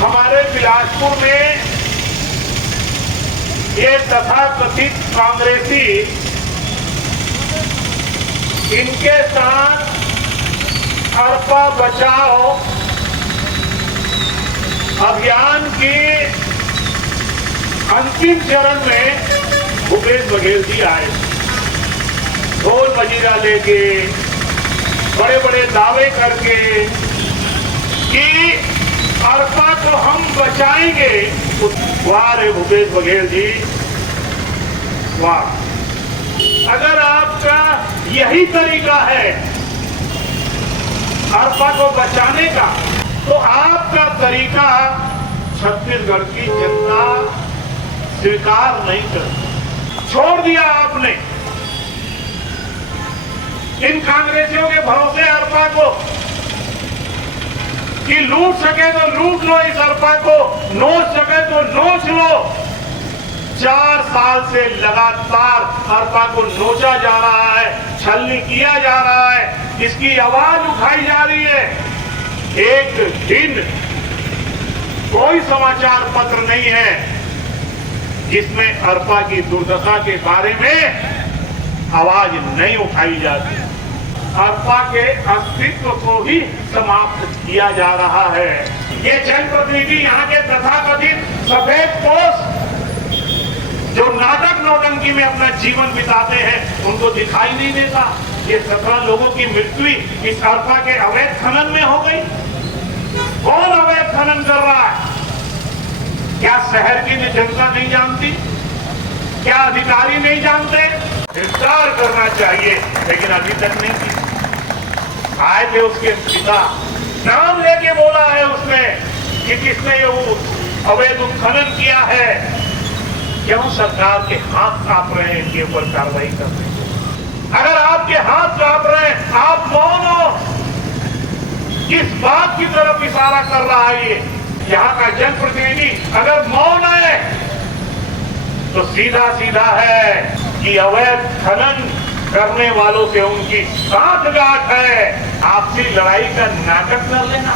हमारे बिलासपुर में ये तथाकथित कांग्रेसी इनके साथ अरपा बचाओ अभियान की अंतिम चरण में भूपेश बघेल जी आए, ढोल मजीरा लेके बड़े बड़े दावे करके कि अरपा को हम बचाएंगे। वाह रे भूपेश बघेल जी, वाह। अगर आपका यही तरीका है अरपा को बचाने का, तो आपका तरीका छत्तीसगढ़ की जनता स्वीकार नहीं करती। छोड़ दिया आपने इन कांग्रेसियों के भरोसे अरपा को कि लूट सके तो लूट लो इस अरपा को, नोच सके तो नोच लो। 4 साल से लगातार अरपा को नोचा जा रहा है, छलनी किया जा रहा है, इसकी आवाज उठाई जा रही है। एक दिन कोई समाचार पत्र नहीं है जिसमें अरपा की दुर्दशा के बारे में आवाज नहीं उठाई जाती। अरपा के अस्तित्व को ही समाप्त किया जा रहा है। ये जनप्रतिनिधि यहाँ के तथाकथित सफेद पोष जो नाटक नौटंकी में अपना जीवन बिताते हैं, उनको दिखाई नहीं देता। ये 17 लोगों की मृत्यु इस अरपा के अवैध खनन में हो गई। कौन अवैध खनन कर रहा है? क्या शहर की जनता नहीं जानती? क्या अधिकारी नहीं जानते? गिरफ्तार करना चाहिए, लेकिन अभी तक नहीं की। आए थे उसके पिता, नाम लेके बोला है उसने कि किसने ये अवैध उत्खनन किया है। क्यों सरकार के हाथ कांप रहे हैं इनके ऊपर कार्रवाई करने? अगर आपके हाथ कांप रहे हैं, आप मौन हो। किस बात की तरफ इशारा कर रहा है ये? यहाँ का जनप्रतिनिधि अगर मौन है तो सीधा सीधा है कि अवैध खनन करने वालों से उनकी साठगांठ है। आपसी लड़ाई का नाटक कर लेना।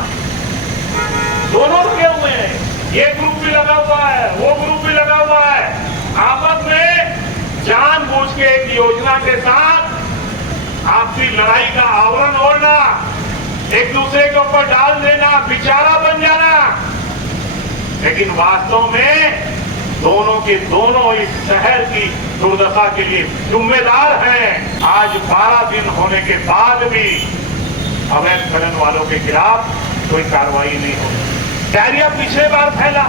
दोनों लगे हुए हैं, ये ग्रुप भी लगा हुआ है, वो ग्रुप भी लगा हुआ है। आपस में जानबूझ के एक योजना के साथ आपसी लड़ाई का आवरण ओढ़ना, एक दूसरे के ऊपर डाल देना, बिचारा बन जाना। लेकिन वास्तव में दोनों के दोनों इस शहर की दुर्दशा के लिए जिम्मेदार हैं। आज 12 दिन होने के बाद भी अवैध खनन वालों के खिलाफ कोई कार्रवाई नहीं हो। डायरिया पिछले बार फैला,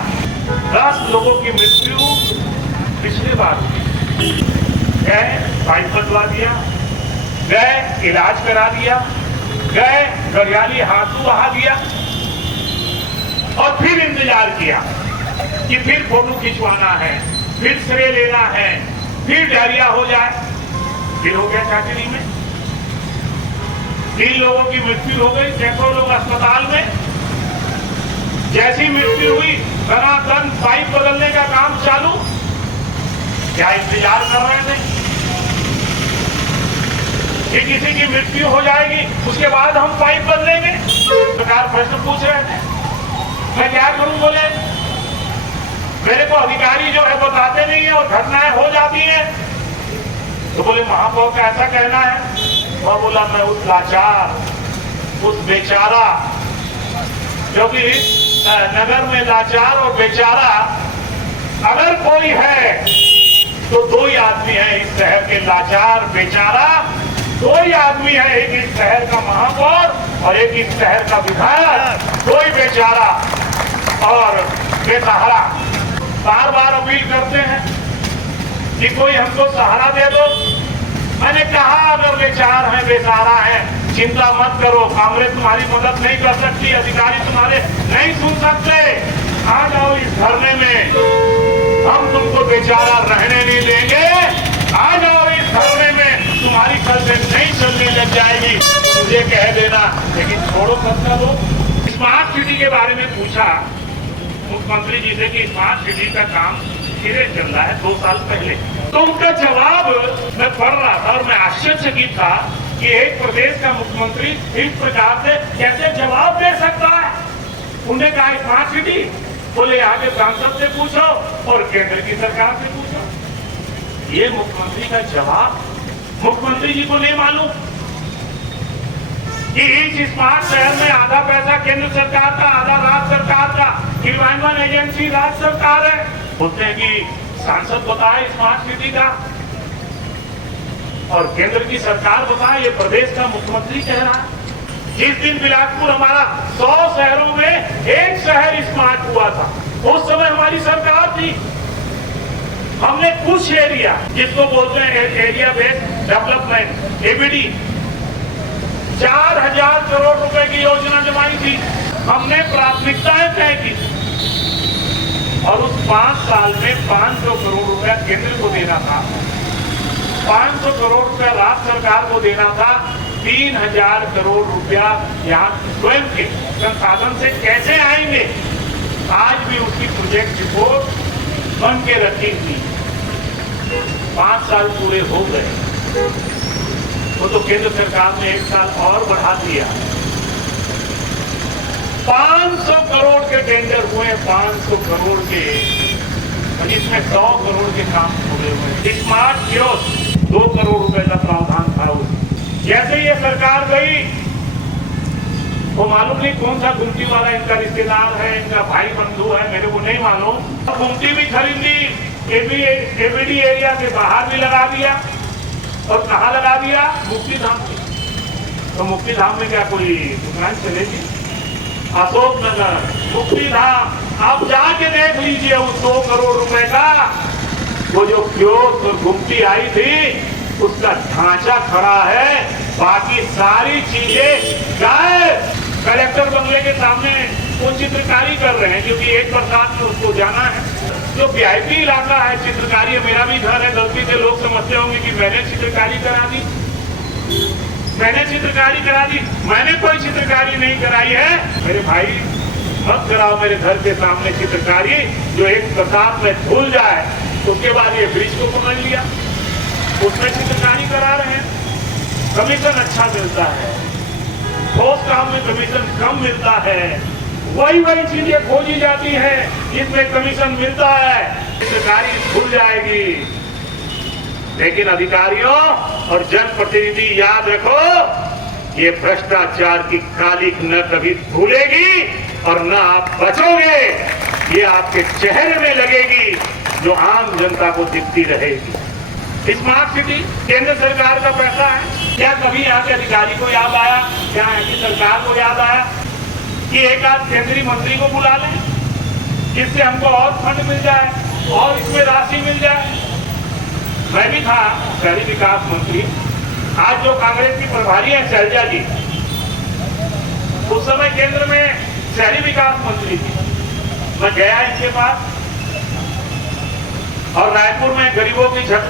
10 लोगों की मृत्यु पिछली बार। गए पाइप बदलवा दिया, गए इलाज करा दिया, गए घड़ियाली हाथों बहा दिया और फिर इंतजार किया कि फिर फोटो खिंचवाना है, फिर श्रेय लेना है, फिर डायरिया हो जाए। फिर हो गया चाकरी में 3 लोगों की मृत्यु हो गई, सैकड़ों लोग अस्पताल में। जैसी मृत्यु हुई, दनादन पाइप बदलने का काम चालू। क्या इंतजार कर रहे थे कि किसी की मृत्यु हो जाएगी उसके बाद हम पाइप बदलेंगे? सरकार प्रश्न पूछ रहे थे, मैं क्या करूं? बोले मेरे को अधिकारी जो है बताते नहीं है और घटनाएं हो जाती हैं। तो बोले महापौर का ऐसा कहना है। वह बोला मैं उस लाचार, उस बेचारा, क्योंकि नगर में लाचार और बेचारा अगर कोई है तो 2 ही आदमी है इस शहर के। लाचार बेचारा 2 ही आदमी है, एक इस शहर का महापौर और एक इस शहर का विधायक। कोई बेचारा और बेसहारा। बार बार अपील करते हैं कि कोई हमको सहारा दे दो। मैंने कहा अगर बेचार है, बेसहारा है, चिंता मत करो, कांग्रेस तुम्हारी मदद नहीं कर सकती, अधिकारी तुम्हारे नहीं सुन सकते। आ जाओ इस धरने में, हम तुमको बेचारा रहने नहीं देंगे। आ जाओ इस धरने में, तुम्हारी कल से नहीं चलने लग जाएगी, मुझे कह देना। लेकिन छोड़ो सत्ता लो। स्मार्ट सिटी के बारे में पूछा मुख्यमंत्री जी से कि स्मार्ट सिटी का काम धीरे चल रहा है 2 साल पहले, तो उनका जवाब मैं पढ़ रहा था और मैं आश्चर्यचकित था कि एक प्रदेश का मुख्यमंत्री इस प्रकार से कैसे जवाब दे सकता है। उन्होंने कहा स्मार्ट सिटी, बोले आगे सांसद से पूछो और केंद्र की सरकार से पूछो। ये मुख्यमंत्री का जवाब मुख्यमंत्री जी को नहीं मालूम कि इस स्मार्ट शहर में आधा पैसा केंद्र सरकार का, आधा राज्य सरकार का, क्रियान्वयन एजेंसी राज्य सरकार है। बोलते हैं कि सांसद बताए स्मार्ट सिटी का और केंद्र की सरकार बताए, ये प्रदेश का मुख्यमंत्री कह रहा है। जिस दिन बिलासपुर हमारा 100 शहरों में एक शहर स्मार्ट हुआ था, उस समय हमारी सरकार थी। हमने कुछ एरिया, जिसको बोलते हैं area based development, ABD, 4000 crore रुपए की योजना जमाई थी। हमने प्राथमिकताएं तय की और उस 5 साल में 500 करोड़ रुपया केंद्र को देना था, 500 करोड़ रुपया राज्य सरकार को देना था, 3000 करोड़ रुपया यहाँ स्वयं के संसाधन से कैसे आएंगे, आज भी उसकी प्रोजेक्ट रिपोर्ट बन के रखी थी। 5 साल पूरे हो गए, वो तो केंद्र सरकार ने 1 साल और बढ़ा दिया। 500 करोड़ के टेंडर हुए, 500 करोड़ के, इसमें 100 करोड़ के काम पूरे हुए। स्मार्ट कियोस्क 2 करोड़ रुपए का प्रावधान था उसमें। जैसे ये सरकार गई, वो मालूम नहीं कौन सा गुमटी वाला इनका रिश्तेदार है, इनका भाई बंधु है, मेरे को नहीं मालूम। गुमटी भी खरीदी, एबीडी एरिया से बाहर भी लगा दिया और कहाँ लगा दिया, मुक्ति धाम में। तो मुक्ति धाम में क्या कोई दुकान चलेगी? अशोक नगर, मुक्ति धाम, आप जाके देख लीजिए उस 2 करोड़ रुपए का वो जो कियोस्क और गुमटी आई थी, उसका ढांचा खड़ा है, बाकी सारी चीजें गायब। कलेक्टर बंगले के सामने वो चित्रकारी कर रहे हैं, क्योंकि 1 में उसको जाना है। जो वीआईपी इलाका है, चित्रकारी, मेरा भी घर है, गलती से लोग समझते होंगे कि मैंने चित्रकारी करा दी, मैंने चित्रकारी करा दी। मैंने कोई चित्रकारी नहीं कराई है। मेरे भाई मत कराओ मेरे घर के सामने चित्रकारी, जो एक बरसात में धुल जाए, उसके बाद ये ब्रिज को पकड़ लिया, उसमें चित्रकारी करा रहे हैं। कमीशन अच्छा मिलता है, ठोस काम में कमीशन कम मिलता है, वही चीजें खोजी जाती है जिसमें कमीशन मिलता है, चित्रकारी भूल जाएगी। लेकिन अधिकारियों और जनप्रतिनिधि याद रखो, ये भ्रष्टाचार की कालिक न कभी भूलेगी और न आप बचोगे। ये आपके चेहरे में लगेगी, जो आम जनता को दिखती रहेगी। स्मार्ट सिटी केंद्र सरकार का पैसा है। क्या कभी यहाँ के अधिकारी को याद आया, क्या यहाँ की सरकार को याद आया कि एक आध केंद्रीय मंत्री को बुला लें, जिससे हमको और फंड मिल जाए और इसमें राशि मिल जाए? मैं भी था शहरी विकास मंत्री, आज जो कांग्रेस की प्रभारी है शैलजा जी, उस समय केंद्र में शहरी विकास मंत्री थी। मैं गया इनके पास और रायपुर में गरीबों की छत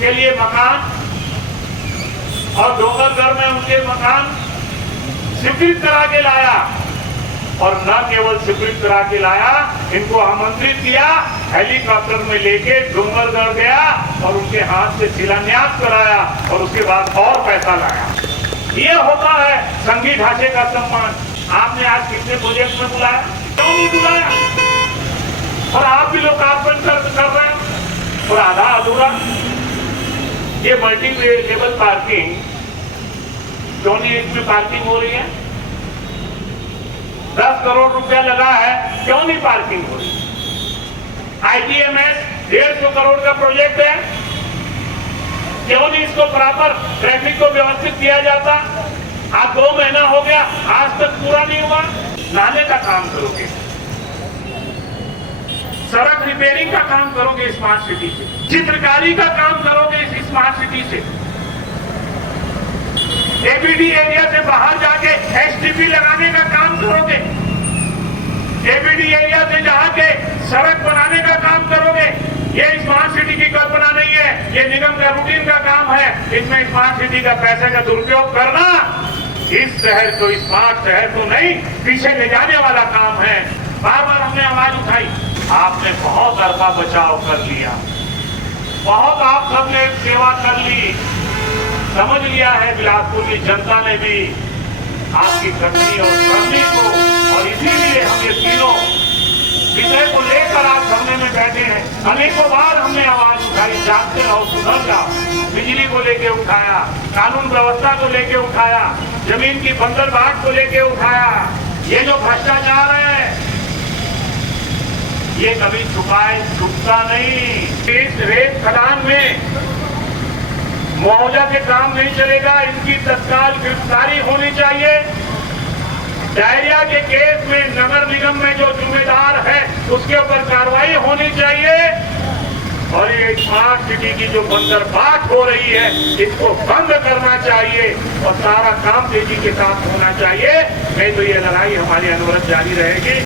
के लिए मकान और डोंगरगढ़ में उनके मकान स्वीकृत करा के लाया, और न केवल स्वीकृत करा के लाया, इनको आमंत्रित किया, हेलीकॉप्टर में लेके डोंगरगढ़ गया और उनके हाथ से शिलान्यास कराया और उसके बाद और पैसा लाया। ये होता है संघीय ढांचे का सम्मान। आपने आज कितने प्रोजेक्ट में बुलाया, क्यों नहीं बुलाया? और आप भी लोकार्पण कर रहे हैं और आधा अधूरा। ये मल्टी लेवल पार्किंग क्यों नहीं, इसमें पार्किंग हो रही है? 10 करोड़ रुपया लगा है, क्यों नहीं पार्किंग हो रही? ITMS 150 करोड़ का प्रोजेक्ट है, क्यों नहीं इसको प्रॉपर ट्रैफिक को व्यवस्थित किया जाता? आज 2 महीना हो गया, आज तक पूरा नहीं हुआ। नाले का काम करोगे, सड़क रिपेयरिंग का काम करोगे स्मार्ट सिटी से, चित्रकारी का काम करोगे इस स्मार्ट सिटी से, एबीडी एरिया से बाहर जाके एसटीपी लगाने का काम करोगे, एबीडी एरिया से जाके सड़क बनाने का काम करोगे। ये स्मार्ट सिटी की कल्पना नहीं है, ये निगम का रूटीन का काम है। इसमें स्मार्ट सिटी का पैसे का दुरुपयोग करना इस शहर को स्मार्ट शहर को नहीं, पीछे ले जाने वाला काम है। बार बार हमने आवाज उठाई, आपने बहुत अरबा बचाव कर लिया, बहुत आप सबने सेवा कर ली, समझ लिया है बिलासपुर की जनता ने भी आपकी करनी और करनी को, और इस इसीलिए हम ये तीनों विषय को लेकर आज धरने में बैठे हैं। अनेकों बार हमने आवाज उठाई, जागते रहो सुधर जाओ। बिजली को लेके उठाया, कानून व्यवस्था को लेके उठाया, जमीन की बंदरबाट को लेके उठाया। ये जो भ्रष्टाचार है ये कभी छुपता नहीं। इस रेत खदान में मुआवजा के काम नहीं चलेगा, इनकी तत्काल गिरफ्तारी होनी चाहिए। डायरिया के केस में नगर निगम में जो जिम्मेदार है उसके ऊपर कार्रवाई होनी चाहिए। और ये स्मार्ट सिटी की जो बंदरबाट हो रही है इसको बंद करना चाहिए और सारा काम तेजी के साथ होना चाहिए। नहीं तो ये लड़ाई हमारी अनवरत जारी रहेगी।